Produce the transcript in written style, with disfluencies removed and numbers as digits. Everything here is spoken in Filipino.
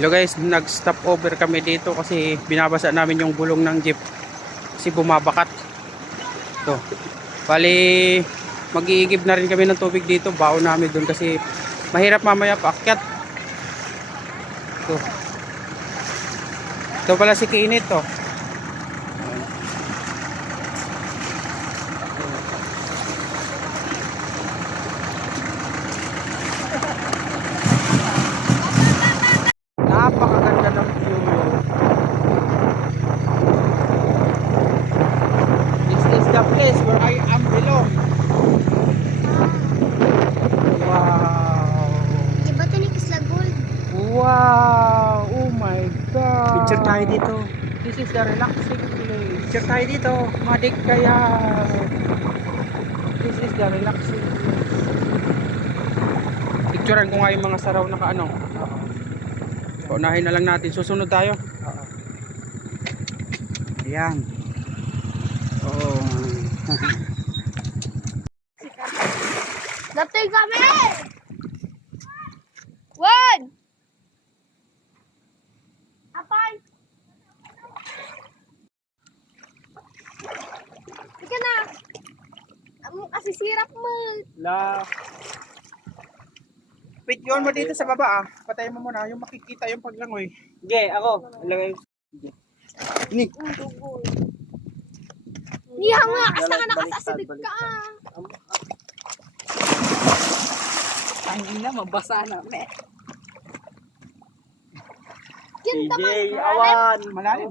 Hello guys, nag-stop over kami dito kasi binabasa namin yung gulong ng jeep kasi bumabakat. Ito. Bali, mag-iigib na rin kami ng tubig dito. Baon namin doon kasi mahirap mamaya paakyat. Ito. Ito pala si Kinit to. Napakaganda ng view. This is the place where I am belong. Wow. Iba to ni Kisla Gold. Wow. Oh my God. Picture tayo dito. This is the relaxing place. Picture tayo dito. Madik kaya. This is the relaxing place. Picturean ko nga yung mga saraw na kaano. Paunahin na lang natin. Susunod tayo. Ayan. Oo. Datoy kami! One! Apay! Ika na! Amo kasi sirap mo. La. Picture mo dito sa baba ah. Patayin mo muna yung makikita yung paglangoy. Okay, ako. Lagay. Ni. Niya nga, asa ka nakasasidid ka ah. Tangin na, mabasa na. Yan CJ, naman. awan. Malalim.